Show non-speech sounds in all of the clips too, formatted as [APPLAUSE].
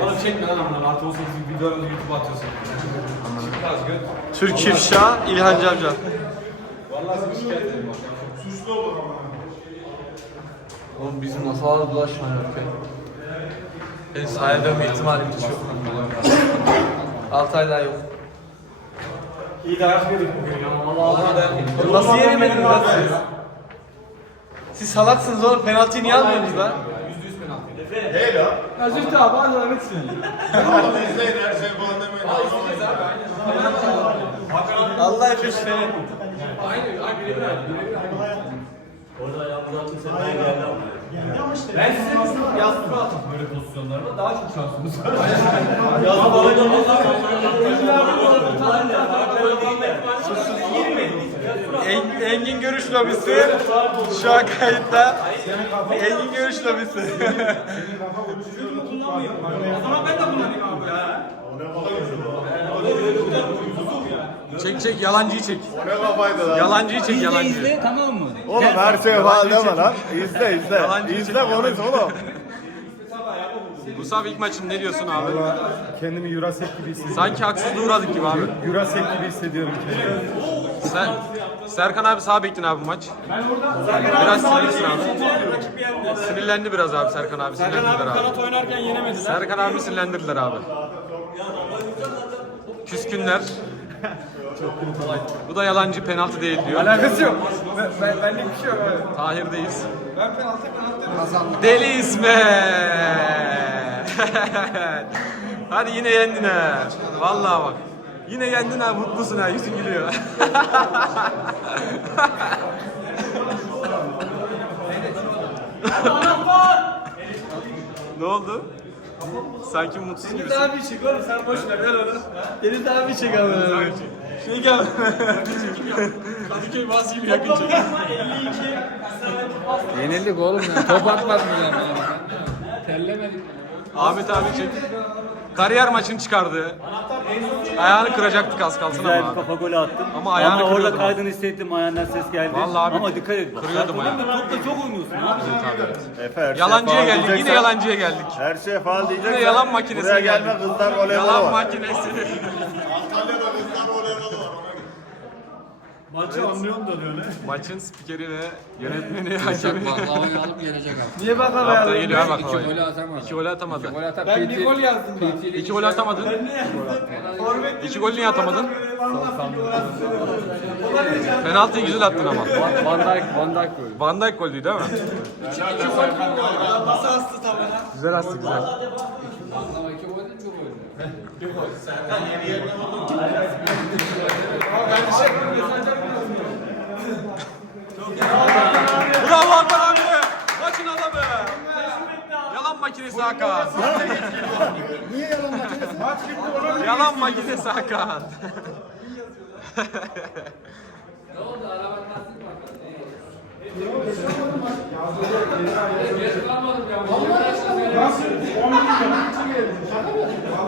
Oğlum çekme lan amına. Artı 18 videolarını YouTube'a atıyorsun. Çık az göt. Türk İfşa, İlhan Cavcav. Vallahi seni şikayet ederim bak. Oğlum bizim aldılar şu an ya? Benim sahaya dönme ihtimalim hiç yok. 6 ay daha yok. İyi dayak yedik bugün ya. Allah Allah dayak yedik. Nasıl yenemediniz lan siz? Siz salaksınız oğlum penaltıyı niye almıyorsunuz lan? Yüz penaltı. Ya. Zühtü abi hadi Ahmet'sin. İzleyin her şey falan demeyin. Allah aşkına seni. Aynı, aynı birebir aynı. Birebir aynı. Ben size yastık attım böyle pozisyonlarda. Daha çok şansınız var. En, Engin Görüş Lobisi şu an kayıtta. Engin Görüş Lobisi. O zaman ben de kullanayım abi ya. çek çek yalancıyı çek. Ne kafaydı lan? Yalancıyı çek yalancıyı. tamam mı? Oğlum her şey falan deme lan. İzle izle. Yalancı İzle çekim, konuş oğlum. Musab ilk maçın ne diyorsun abi? Kendimi Jurassic gibi hissediyorum. Sanki haksızlığa uğradık gibi abi. Jurassic gibi hissediyorum kendimi. Sen, Serkan abi sağ bektin abi bu maç. Biraz sinirlisin abi. Sinirlendi biraz abi Serkan abi. Sinirlendiler abi. Kanat oynarken yenemediler. Serkan abi sinirlendirdiler abi. Küskünler. Bu da yalancı penaltı değil diyor. Alakası yok. Ben, ben, benlik bir şey yok abi. Tahir'deyiz. Ben penaltı penaltı dedim. Deli İsmet. [LAUGHS] Hadi yine yendin ha. Vallahi bak. Yine yendin ha mutlusun ha yüzün gülüyor. [LAUGHS] ne oldu? Sanki mutsuz gibisin. abi çık oğlum sen boş ver ver onu. Deniz abi çek abi. Şey gel. [LAUGHS] Kadıköy bazı gibi yakın çek. Yenildik oğlum ya. Top atmadım ya. Terlemedik. Ahmet abi çek. Kariyer maçını çıkardı. Ayağını kıracaktık az kalsın Güzel ama bir abi. kafa golü attım. Ama ayağını orada kırıyordum. kaydını hissettim ayağından ses geldi. Vallahi abi Ama dikkat et. bak. kırıyordum Sen ayağını. Topla çok oynuyorsun abi. Efe her şey Yalancıya falan geldik. Yine diyeceksen- yalancıya geldik. Her şey falan diyeceksen. Yine yalan makinesi Buraya geldi. gelme kızlar voleybolu Yalan var. makinesi. [LAUGHS] Antalya'da kızlar voleybolu var. Maçı anlıyorum da öyle. Maçın spikeri ve yönetmeni hakemi. Baklavayı alıp gelecek abi. Niye baklavayı Hafta geliyor ha İki golü atamadı. İki gol atamadı. Gol atar. Ben bir gol yazdım ben. İki gol atamadın. İki gol niye atamadın? Penaltıyı güzel attın ama. Van Dijk, Van Dijk golü. Van Dijk goldü değil mi? Güzel astı güzel. Baklava iki gol de çok oynuyor. Bravo makinesi Hakan. Niye yalan makinesi? Yalan makinesi Hakan. Ne oldu? Arabanın lastik var. Geç kalmadım ya. Nasıl? 10 milyon. Şaka mı yapıyorsun?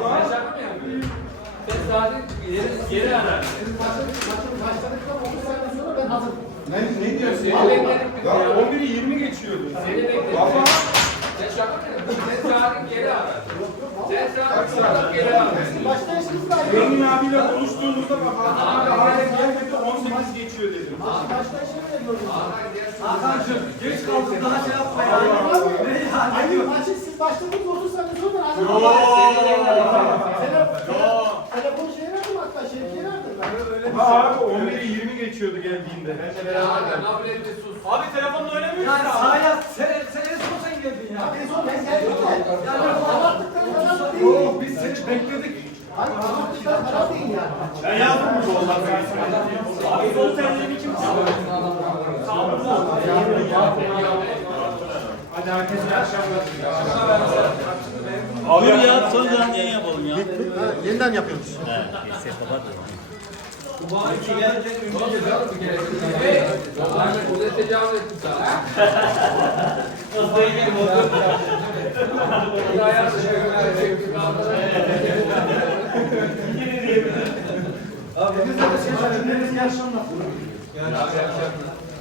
Sen zaten geri, geri ara. Ne, ne diyorsun? Seni bekledik biz Ya ya. 11'i 20 geçiyordu. Seni bekledik. Sen şaka mı yapıyorsun? Sen zaten geri ara. Sen zaten geri ara. Engin abiyle konuştuğumuzda bak Hakan abi hala gelmedi 18 geçiyor dedim. Hakan'cığım geç kaldık daha şey yapma ya. Hayır maçı siz başladınız 30 saniye sonra Ali Telefonu şeye verdim hatta Şevki'ye verdim. Ha abi 11'i 20 geçiyordu geldiğinde. Kabul etti sus. Abi telefonla oynamıyorsun ya. Sahaya sen, sen en son sen geldin ya. En son ben geldim de. Yani anlattıkları kadar da değil. Oo, biz seni bekledik. Hayır anlattıkları kadar değil yani. Ben yazdım bu golları. Abi sol terliğimi kim çaldı? Hadi herkese iyi akşamlar. Dur ya son canlı yayın yapalım ya. Yeniden yapıyoruz. Burada tecavüz ettim sana. Bir ayar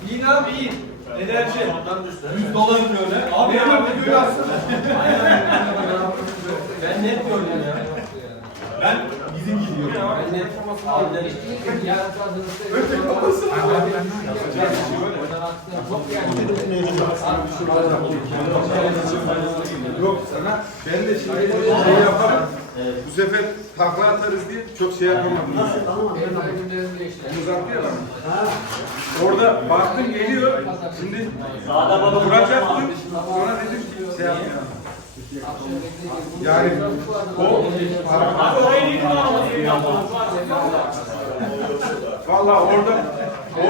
İyi abi iyi. Enerji. 100 doların öyle. Abi hemen videoyu açsana. ben net gördüm ya. Ben bizim gidiyorum. Ben net aldım. Yarın fazlası. Öte yani. Yok sana ben de şimdi şey yaparım. Bu sefer takla atarız diye çok şey yapamadım. Uzatıyorlar. Orada baktım geliyor. Şimdi Sağda baba vuracaktım. Sonra dedim ki şey yapmayalım. Yani o Valla orada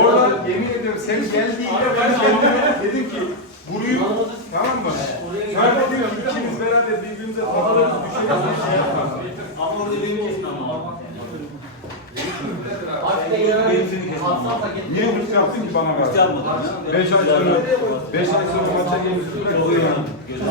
orada yemin ediyorum sen geldiğinde ben kendime dedim ki vuruyu tamam mı? Sonra diyorum ikimiz beraber birbirimize kafalarız düşeriz bir şey yapmaz. Ama orada benim kesin ama. Niye hırs yaptın ki bana karşı? 5 ay sonra 5 ay sonra maça gelmişsin. Çok uyandım. Gözüm.